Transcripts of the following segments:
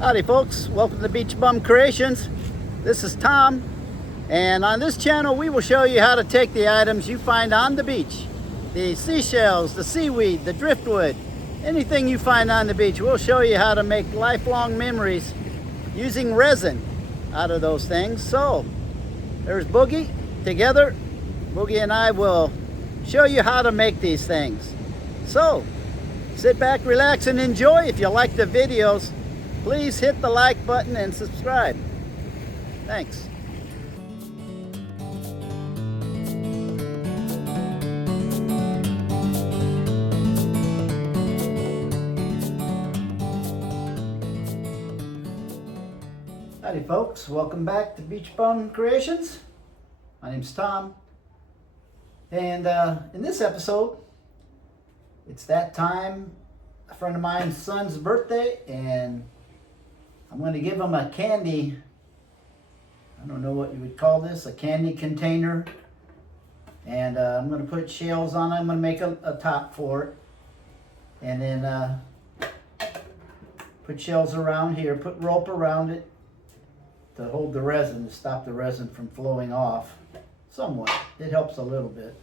Howdy folks, welcome to Beach Bum Creations. This is Tom, and on this channel we will show you how to take the items you find on the beach. The seashells, the seaweed, the driftwood, anything you find on the beach. We'll show you how to make lifelong memories using resin out of those things. So, there's Boogie. Together, Boogie and I will show you how to make these things. So, sit back, relax, and enjoy. If you like the videos, please hit the like button and subscribe. Thanks. Howdy folks, welcome back to Beach Bum Creations. My name's Tom. And in this episode, it's that time, a friend of mine's son's birthday, and I'm going to give him a candy, I don't know what you would call this, a candy container. And I'm going to put shells on it. I'm going to make a top for it. And then put shells around here, put rope around it to hold the resin, to stop the resin from flowing off somewhat. It helps a little bit.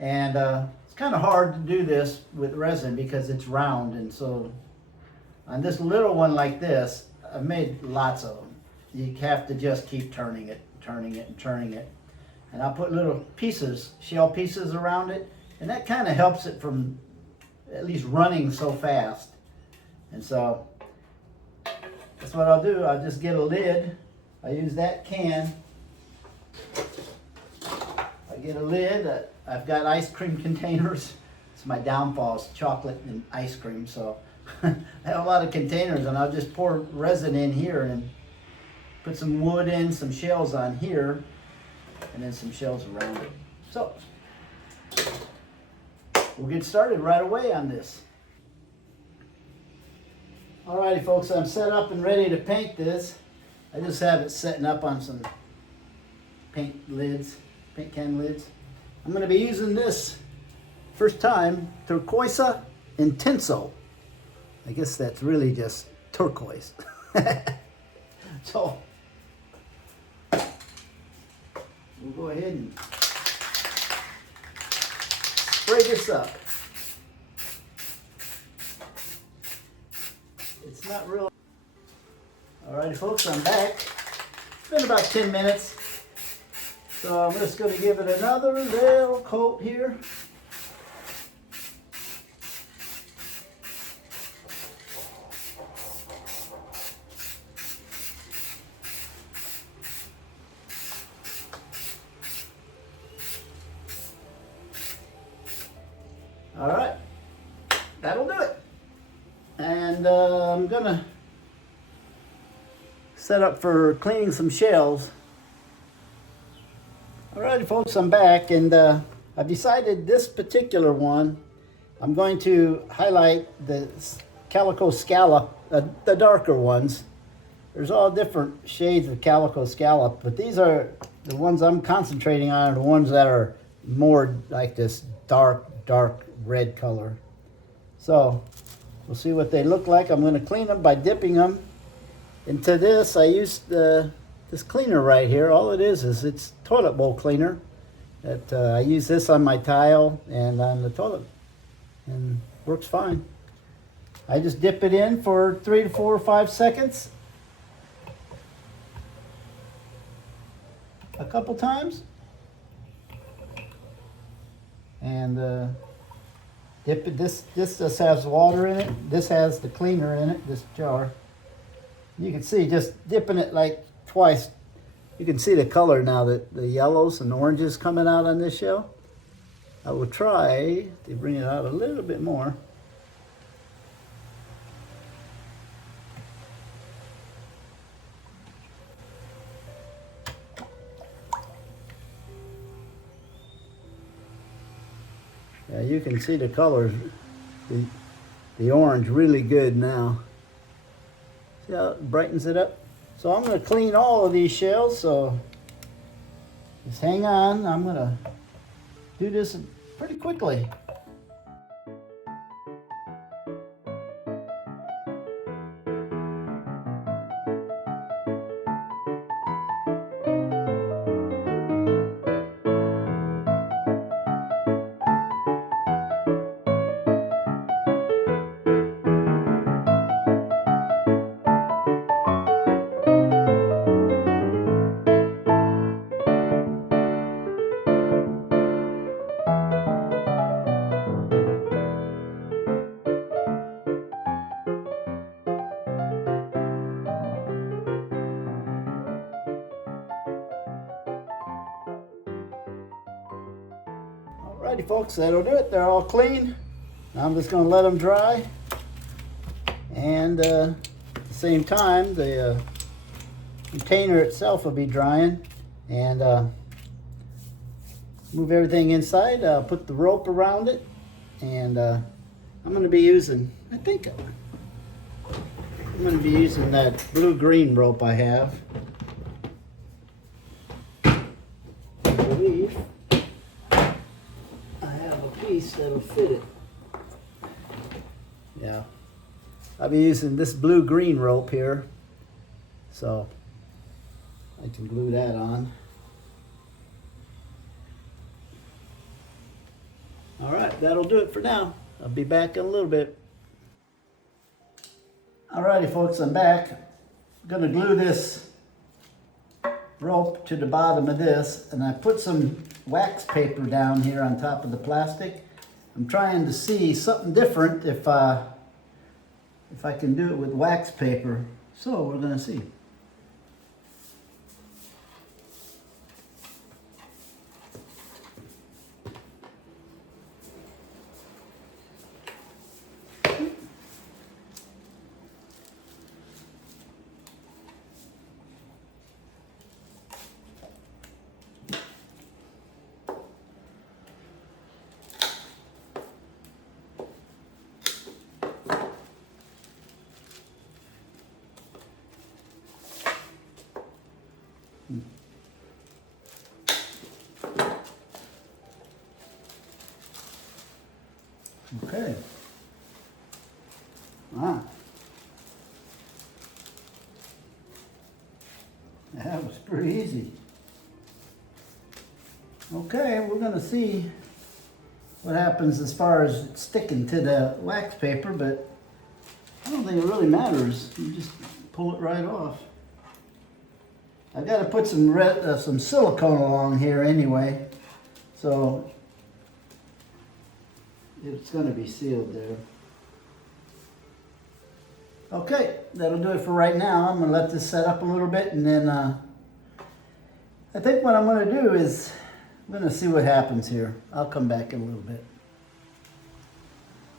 And it's kind of hard to do this with resin because it's round, and so on this little one like this, I've made lots of them. You have to just keep turning it, and turning it. And I'll put little pieces, shell pieces around it, and that kind of helps it from at least running so fast. And so that's what I'll do. I'll just get a lid. I use that can. I get a lid. I've got ice cream containers. It's my downfall, is chocolate and ice cream. So I have a lot of containers, and I'll just pour resin in here and put some wood in, some shells on here, and then some shells around it. So we'll get started right away on this. Alrighty folks, I'm set up and ready to paint this. I just have it setting up on some paint can lids. I'm going to be using this first time, Turquoisa Intenso. I guess that's really just turquoise. So we'll go ahead and spray this up. It's not real. Alrighty folks, I'm back. It's been about 10 minutes. So I'm just going to give it another little coat here. All right, that'll do it. And I'm gonna set up for cleaning some shells. Alrighty folks, I'm back, and I've decided this particular one, I'm going to highlight the Calico Scallop, the darker ones. There's all different shades of Calico Scallop, but these are the ones I'm concentrating on, are the ones that are more like this dark red color. So we'll see what they look like. I'm going to clean them by dipping them into this. I used this cleaner right here. All it is it's toilet bowl cleaner. That I use this on my tile and on the toilet, and works fine. I just dip it in for 3 to 4 or 5 seconds, a couple times, and dip it. This just has water in it. This has the cleaner in it, this jar. You can see just dipping it like twice. You can see the color now, that the yellows and oranges coming out on this shell. I will try to bring it out a little bit more. Yeah, you can see the colors, the orange really good now. See how it brightens it up? So I'm going to clean all of these shells, so just hang on. I'm going to do this pretty quickly. Alrighty folks, that'll do it. They're all clean. Now I'm just going to let them dry. And at the same time, the container itself will be drying. And move everything inside, put the rope around it. And I'm going to be using, I'm going to be using that blue-green rope I have. I believe I have a piece that'll fit it. Yeah. I'll be using this blue-green rope here. So I can glue that on. All right, that'll do it for now. I'll be back in a little bit. Alrighty folks, I'm back. I'm gonna glue this rope to the bottom of this, and I put some wax paper down here on top of the plastic. I'm trying to see something different if I can do it with wax paper. So we're gonna see. Okay. Ah. That was pretty easy. Okay, we're going to see what happens as far as sticking to the wax paper, but I don't think it really matters. You just pull it right off. I've got to put some silicone along here anyway, so it's going to be sealed there. Okay, that'll do it for right now. I'm going to let this set up a little bit, and then I think what I'm going to do is I'm going to see what happens here. I'll come back in a little bit.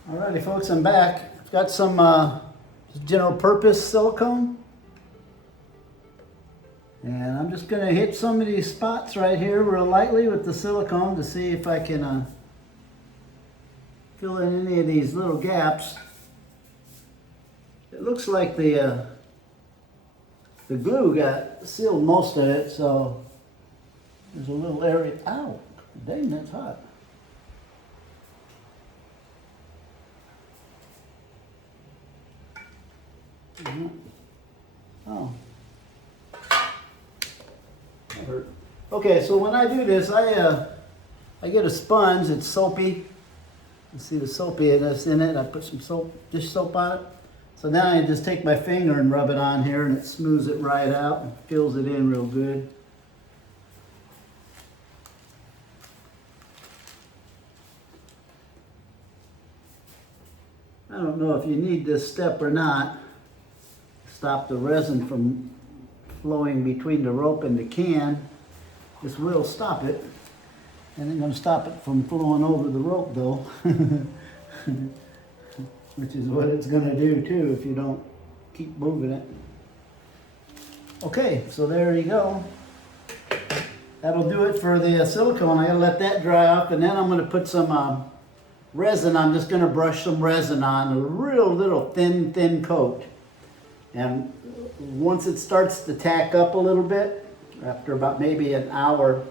Alrighty folks, I'm back. I've got some general purpose silicone. And I'm just going to hit some of these spots right here real lightly with the silicone to see if I can fill in any of these little gaps. It looks like the glue got sealed most of it, so there's a little area. Ow, dang, that's hot. Oh. That hurt. Okay, so when I do this, I get a sponge. It's soapy. You see the soapiness in it. I put some soap, dish soap on it. So now I just take my finger and rub it on here, and it smooths it right out and fills it in real good. I don't know if you need this step or not. Stop the resin from flowing between the rope and the can. This will stop it. And I'm going to stop it from flowing over the rope though. Which is what it's going to do too if you don't keep moving it. Okay, so there you go. That'll do it for the silicone. I got to let that dry off, and then I'm going to put some resin. I'm just going to brush some resin on, a real little thin coat. And once it starts to tack up a little bit, after about maybe an hour,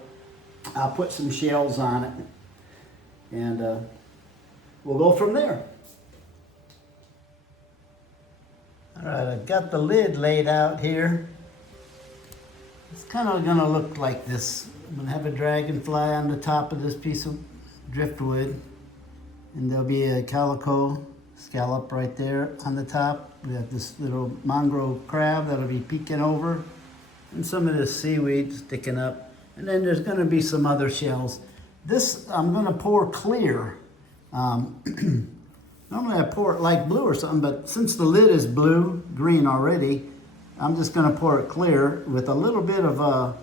I'll put some shells on it. And we'll go from there. All right, I've got the lid laid out here. It's kind of going to look like this. I'm going to have a dragonfly on the top of this piece of driftwood. And there'll be a Calico Scallop right there on the top. We have this little mangrove crab that'll be peeking over. And some of this seaweed sticking up. And then there's going to be some other shells. This I'm going to pour clear. Normally I pour it light blue or something, but since the lid is green already, I'm just going to pour it clear with a little bit of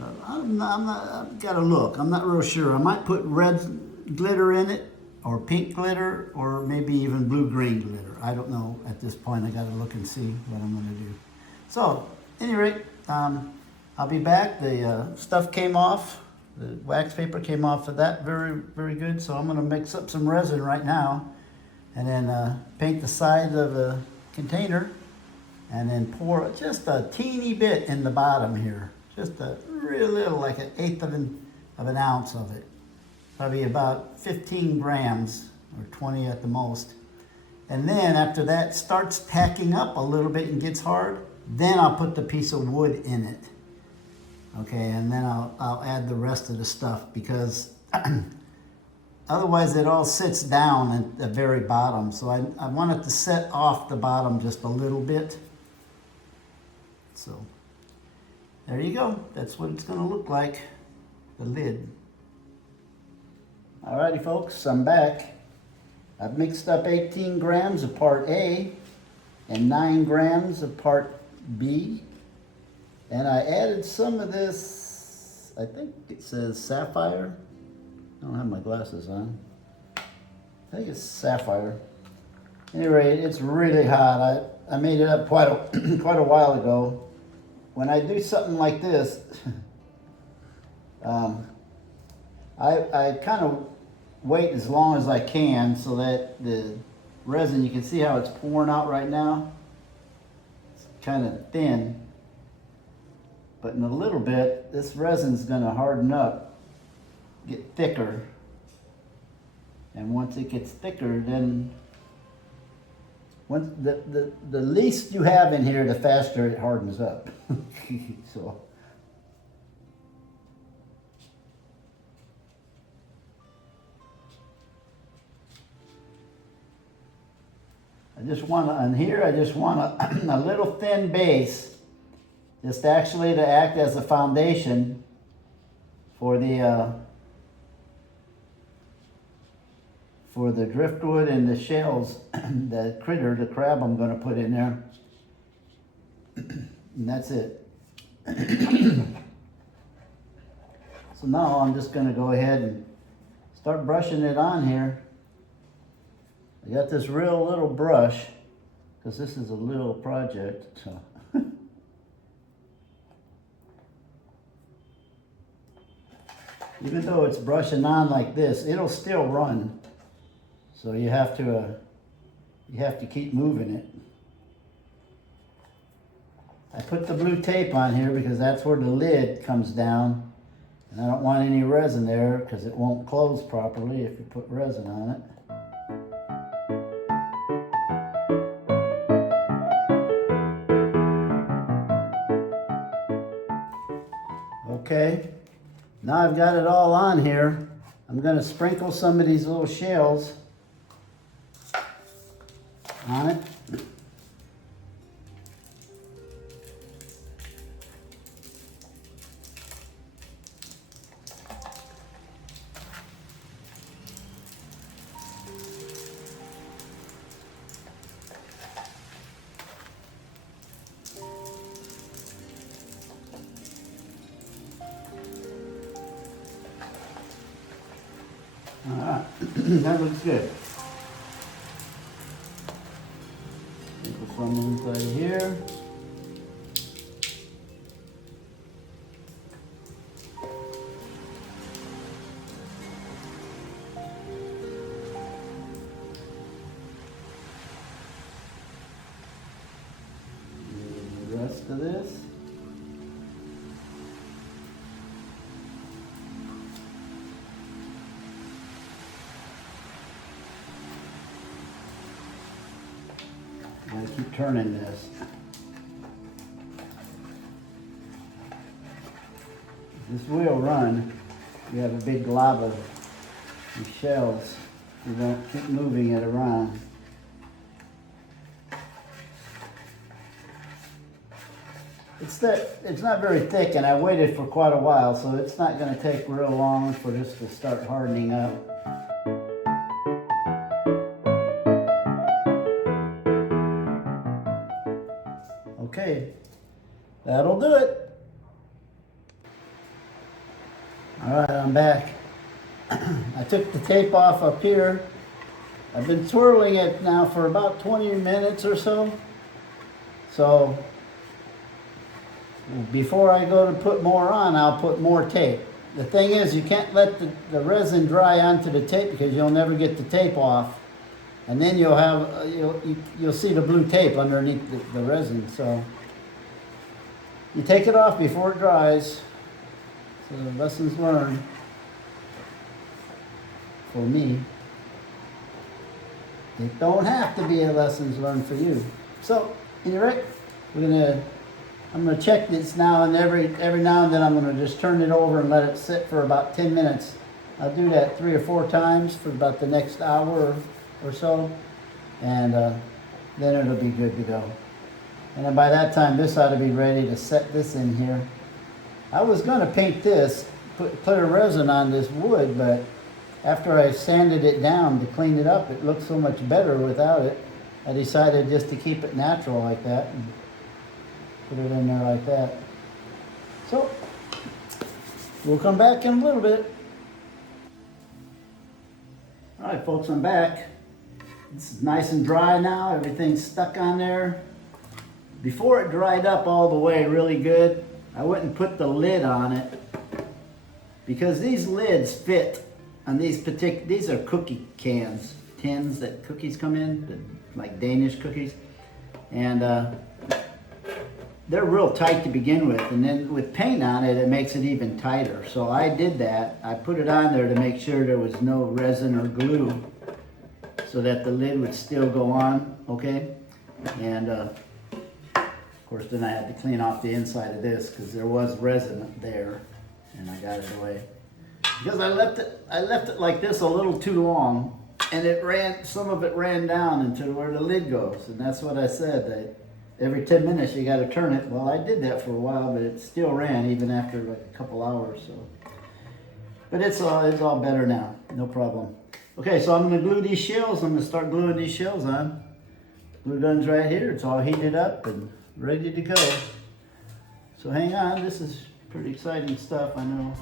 I've got to look. I'm not real sure. I might put red glitter in it, or pink glitter, or maybe even blue-green glitter. I don't know at this point. I got to look and see what I'm going to do. So, at any rate, I'll be back. The stuff came off. The wax paper came off of that very, very good. So I'm going to mix up some resin right now, and then paint the side of the container, and then pour just a teeny bit in the bottom here. Just a real little, like an eighth of an ounce of it. Probably about 15 grams or 20 at the most. And then after that starts tacking up a little bit and gets hard, then I'll put the piece of wood in it. Okay, and then I'll add the rest of the stuff, because otherwise it all sits down at the very bottom. So I want it to set off the bottom just a little bit. So there you go. That's what it's going to look like, the lid. Alrighty folks, I'm back. I've mixed up 18 grams of part A and 9 grams of part B. And I added some of this, I think it says sapphire. I don't have my glasses on. I think it's sapphire. Anyway, it's really hot. I made it up quite a while ago. When I do something like this, I kind of wait as long as I can so that the resin, you can see how it's pouring out right now. It's kind of thin, but in a little bit, this resin's going to harden up, get thicker. And once it gets thicker, then once the least you have in here, the faster it hardens up. So I just want to, on here, I just want a little thin base, just actually to act as a foundation for the driftwood and the shells, the critter, the crab I'm going to put in there. And that's it. So now I'm just going to go ahead and start brushing it on here. I got this real little brush, because this is a little project. So. Even though it's brushing on like this, it'll still run. So you have to keep moving it. I put the blue tape on here because that's where the lid comes down, and I don't want any resin there because it won't close properly if you put resin on it. Okay, now I've got it all on here. I'm going to sprinkle some of these little shells on it. Alright, that looks good. Sprinkle some inside here. And the rest of this. I'm going to keep turning this. This will run. You have a big glob of these shells. You don't keep moving it around. It's not very thick, and I waited for quite a while, so it's not going to take real long for this to start hardening up. Okay, that'll do it. All right, I'm back. I took the tape off up here. I've been twirling it now for about 20 minutes or so. So before I go to put more on, I'll put more tape. The thing is, you can't let the resin dry onto the tape because you'll never get the tape off. And then you'll have, you'll see the blue tape underneath the resin. So you take it off before it dries. So the lessons learned for me. It don't have to be a lessons learned for you. So, anyway, I'm gonna check this now, and every now and then I'm gonna just turn it over and let it sit for about 10 minutes. I'll do that 3 or 4 times for about the next hour or so, and then it'll be good to go. And then by that time, this ought to be ready to set this in here. I was gonna paint this, put clear resin on this wood, but after I sanded it down to clean it up, it looked so much better without it. I decided just to keep it natural like that and put it in there like that. So, we'll come back in a little bit. All right, folks, I'm back. It's nice and dry now. Everything's stuck on there. Before it dried up all the way really good, I went and put the lid on it because these lids fit on these are cookie cans, tins that cookies come in, like Danish cookies. And they're real tight to begin with, and then with paint on it, it makes it even tighter. So I did that. I put it on there to make sure there was no resin or glue so that the lid would still go on, okay? And of course, then I had to clean off the inside of this because there was resin there, and I got it away. Because I left it like this a little too long, and some of it ran down into where the lid goes, and that's what I said, that every 10 minutes you got to turn it. Well, I did that for a while, but it still ran even after like a couple hours. So, but it's all better now, no problem. Okay, so I'm going to glue these shells. I'm going to start gluing these shells on. Glue gun's right here. It's all heated up and ready to go. So hang on. This is pretty exciting stuff, I know.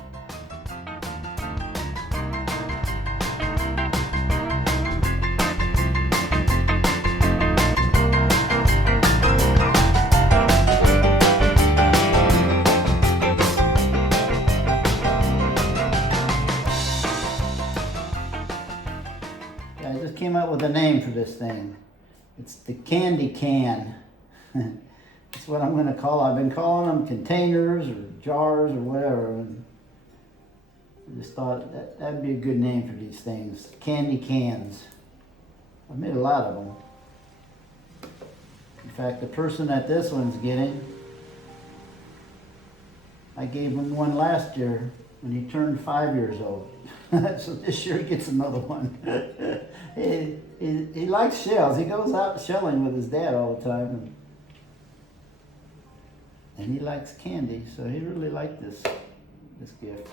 Came up with a name for this thing. It's the candy can. That's what I'm going to call it. I've been calling them containers or jars or whatever. And I just thought that'd be a good name for these things. Candy cans. I've made a lot of them. In fact, the person that this one's getting, I gave him one last year when he turned 5 years old. So this year he gets another one. He likes shells. He goes out shelling with his dad all the time. And he likes candy, so he really liked this gift.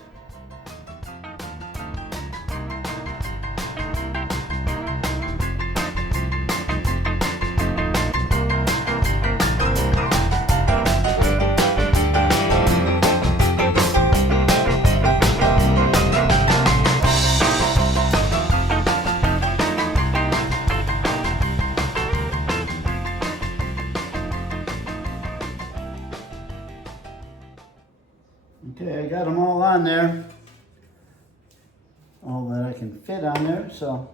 Okay, I got them all on there. All that I can fit on there. So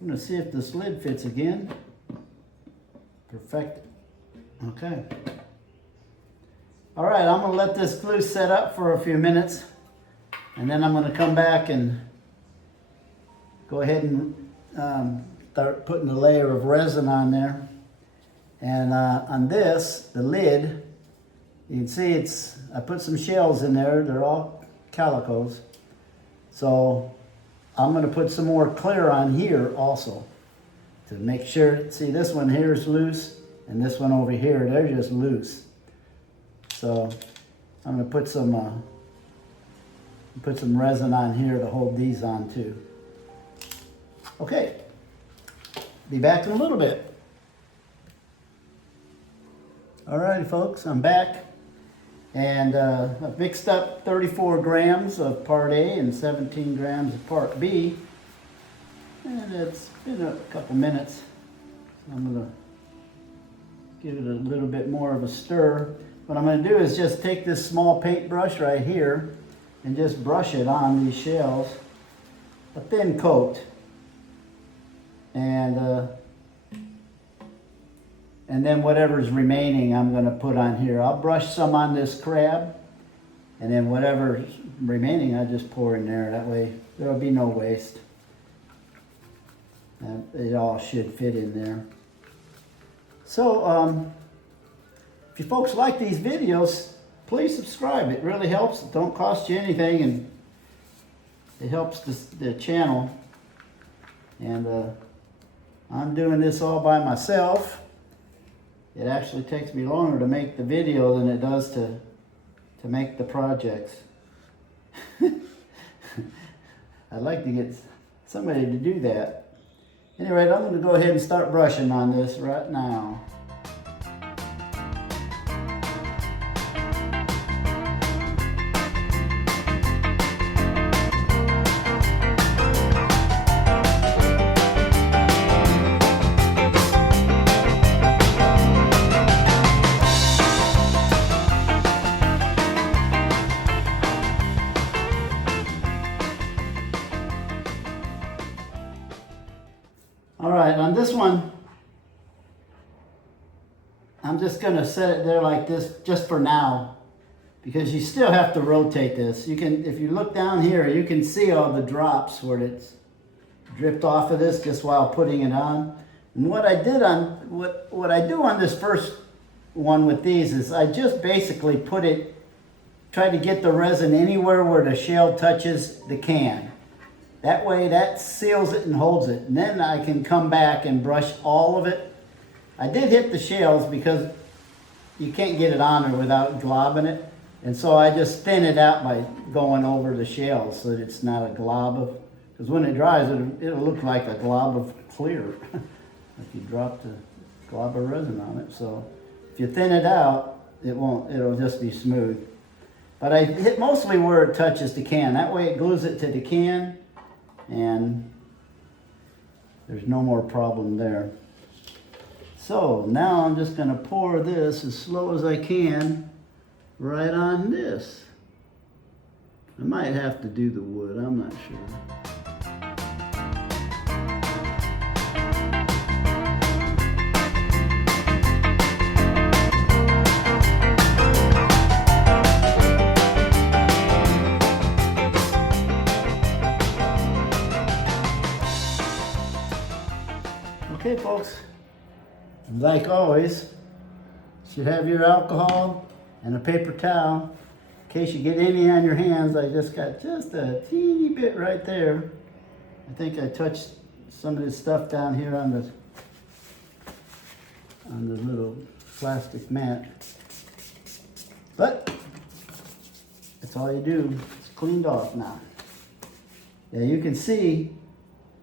I'm going to see if this lid fits again. Perfect. Okay. All right, I'm going to let this glue set up for a few minutes. And then I'm going to come back and go ahead and start putting a layer of resin on there. And on this, the lid, you can see I put some shells in there. They're all calicos. So I'm going to put some more clear on here also to make sure. See, this one here is loose, and this one over here, they're just loose. So I'm going to put some resin on here to hold these on too. Okay, be back in a little bit. All right, folks, I'm back. And I've mixed up 34 grams of part A and 17 grams of part B. And it's been a couple minutes. So I'm going to give it a little bit more of a stir. What I'm going to do is just take this small paintbrush right here and just brush it on these shells. A thin coat. And then whatever's remaining I'm going to put on here. I'll brush some on this crab, and then whatever's remaining I just pour in there. That way there'll be no waste. And it all should fit in there. So if you folks like these videos, please subscribe. It really helps. It don't cost you anything, and it helps the channel. And I'm doing this all by myself. It actually takes me longer to make the video than it does to make the projects. I'd like to get somebody to do that. Anyway, I'm going to go ahead and start brushing on this right now. Alright, on this one, I'm just going to set it there like this just for now, because you still have to rotate this. You can, if you look down here, you can see all the drops where it's dripped off of this just while putting it on. And what I did on, what I do on this first one with these is I just basically put it, try to get the resin anywhere where the shell touches the can. That way that seals it and holds it. And then I can come back and brush all of it. I did hit the shells because you can't get it on there without globbing it. And so I just thin it out by going over the shells so that it's not a glob of, because when it dries, it'll look like a glob of clear. If you drop the glob of resin on it. So if you thin it out, it won't, it'll just be smooth. But I hit mostly where it touches the can. That way it glues it to the can. And there's no more problem there. So now I'm just going to pour this as slow as I can right on this. I might have to do the wood, I'm not sure. Okay, folks, like always, you should have your alcohol and a paper towel in case you get any on your hands. I just got just a teeny bit right there. I think I touched some of this stuff down here on the little plastic mat. But that's all you do. It's cleaned off now. Yeah, you can see,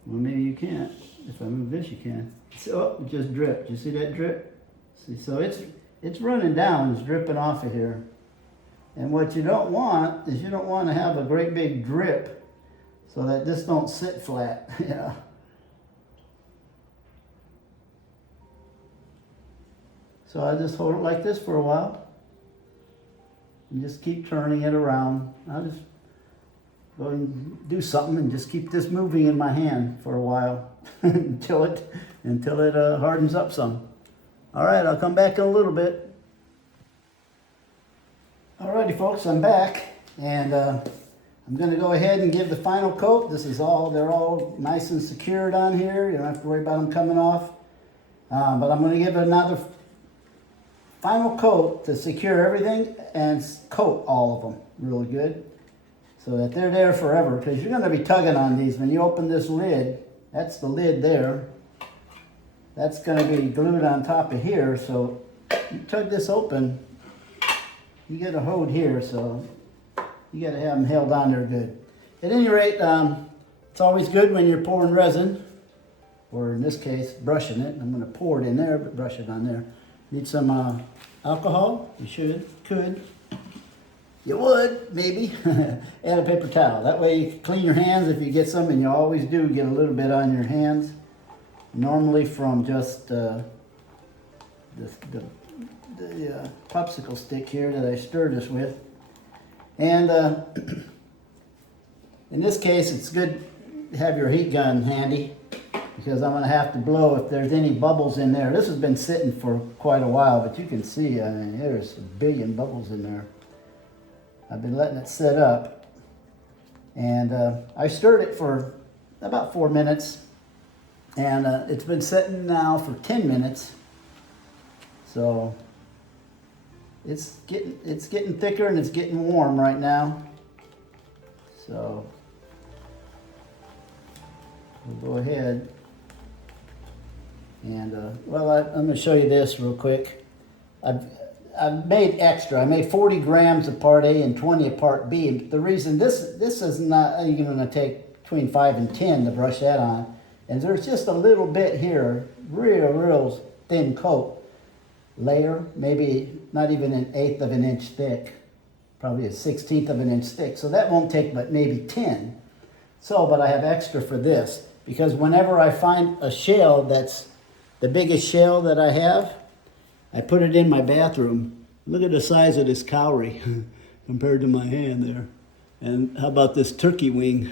well, maybe you can't. If I move this, you can. So it just dripped. You see that drip? See, so it's running down. It's dripping off of here. And what you don't want is you don't want to have a great big drip so that this don't sit flat. Yeah. So I just hold it like this for a while and just keep turning it around. I'll just go and do something and just keep this moving in my hand for a while until it hardens up some. All right, I'll come back in a little bit. Alrighty, folks, I'm back, and I'm going to go ahead and give the final coat. This is all, they're all nice and secured on here. You don't have to worry about them coming off. But I'm going to give it another final coat to secure everything and coat all of them really good, so that they're there forever, because you're going to be tugging on these. When you open this lid, that's the lid there. That's going to be glued on top of here, so you tug this open, you get a hold here, so you got to have them held on there good. At any rate, it's always good when you're pouring resin, or in this case, brushing it. I'm going to pour it in there, but brush it on there. Need some alcohol, you could. you would, maybe, add a paper towel. That way you can clean your hands if you get some, and you always do get a little bit on your hands. Normally from just the popsicle stick here that I stirred this with. And in this case, it's good to have your heat gun handy, because I'm going to have to blow if there's any bubbles in there. This has been sitting for quite a while, but you can see, I mean, there's a billion bubbles in there. I've been letting it set up, and I stirred it for about 4 minutes, and it's been sitting now for 10 minutes. So it's getting thicker and it's getting warm right now. So we'll go ahead and well, I'm going to show you this real quick. I've made extra. I made 40 grams of part A and 20 of part B. The reason this is not, you're going to take between 5 and 10 to brush that on. And there's just a little bit here, real thin coat layer, maybe not even 1/8 of an inch thick, probably 1/16 of an inch thick. So that won't take but maybe 10. So, but I have extra for this, because whenever I find a shell that's the biggest shell that I have, I put it in my bathroom. Look at the size of this cowrie compared to my hand there. And how about this turkey wing?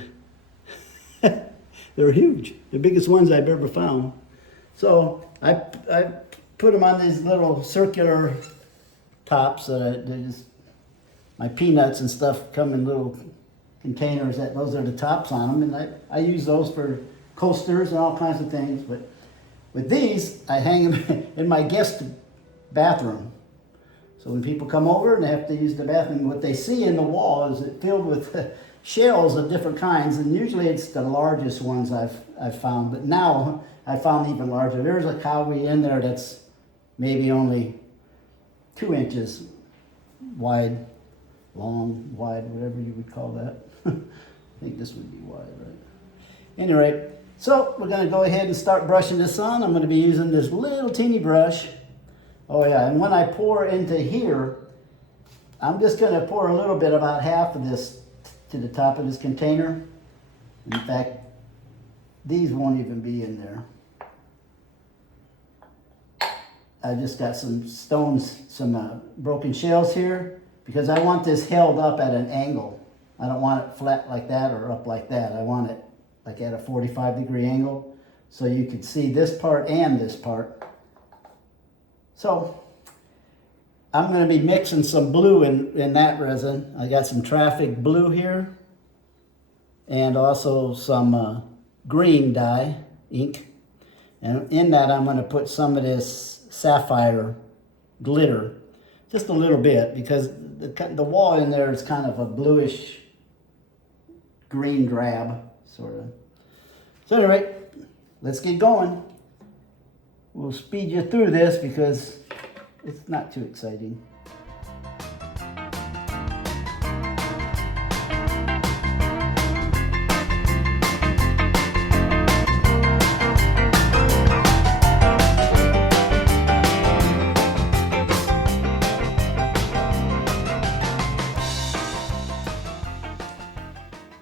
They're huge. The biggest ones I've ever found. So I put them on these little circular tops. My peanuts and stuff come in little containers. Those are the tops on them. And I use those for coasters and all kinds of things. But with these, I hang them in my guest bathroom. So when people come over and they have to use the bathroom, what they see in the wall is it filled with shells of different kinds, and usually it's the largest ones I've found. But now I found even larger. There's a cowrie in there that's maybe only 2 inches wide, long, wide, whatever you would call that. I think this would be wide, right? Anyway, so we're going to go ahead and start brushing this on. I'm going to be using this little teeny brush. Oh yeah, and when I pour into here, I'm just going to pour a little bit, about half of this to the top of this container. In fact, these won't even be in there. I just got some stones, some broken shells here, because I want this held up at an angle. I don't want it flat like that or up like that. I want it like at a 45-degree angle, so you can see this part and this part. So I'm going to be mixing some blue in that resin. I got some traffic blue here, and also some green dye ink. And in that I'm going to put some of this sapphire glitter, just a little bit, because the wall in there is kind of a bluish green drab, sort of. So anyway, let's get going. We'll speed you through this because it's not too exciting.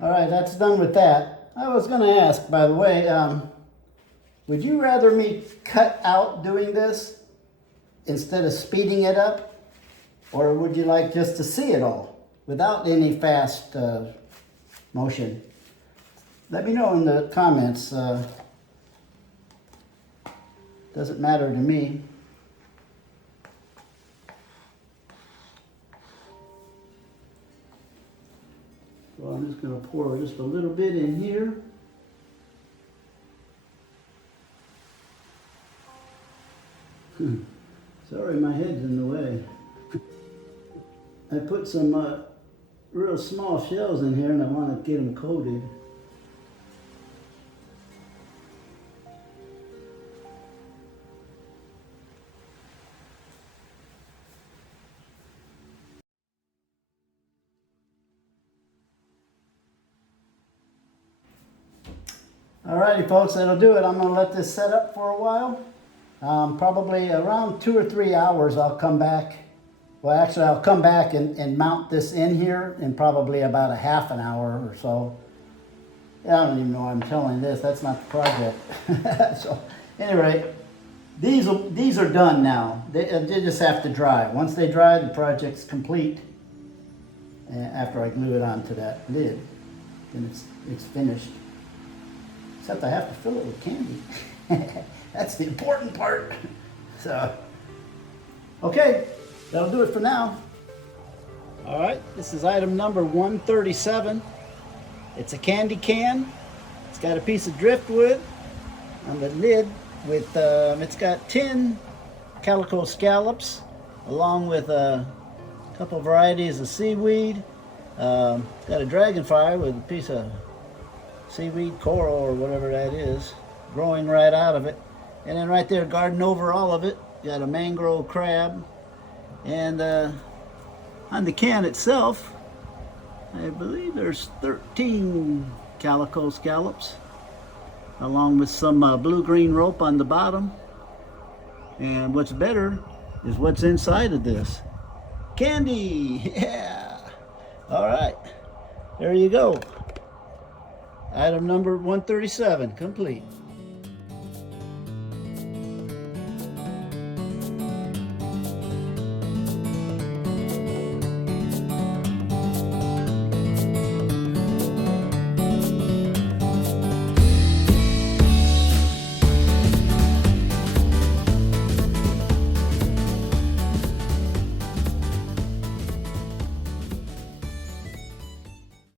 All right, that's done with that. I was going to ask, by the way, would you rather me cut out doing this instead of speeding it up? Or would you like just to see it all without any fast motion? Let me know in the comments. Doesn't matter to me. So I'm just going to pour just a little bit in here. Sorry, my head's in the way. I put some real small shells in here and I want to get them coated. Alrighty folks, that'll do it. I'm going to let this set up for a while. Probably around 2 or 3 hours I'll come back Well, actually, I'll come back and mount this in here in probably about a half an hour or so. I don't even know why I'm telling this. That's not the project. So, anyway, these are done now. They just have to dry. Once they dry, the project's complete. After I glue it onto that lid, then it's finished. Except I have to fill it with candy. That's the important part. So, okay, that'll do it for now. All right, this is item number 137. It's a candy can. It's got a piece of driftwood on the lid with, it's got 10 Calico Scallops along with a couple varieties of seaweed. Got a dragonfly with a piece of seaweed coral or whatever that is growing right out of it. And then right there, guarding over all of it, got a mangrove crab. And on the can itself, I believe there's 13 Calico Scallops, along with some blue-green rope on the bottom. And what's better is what's inside of this. Candy! Yeah! All right, there you go. Item number 137, complete.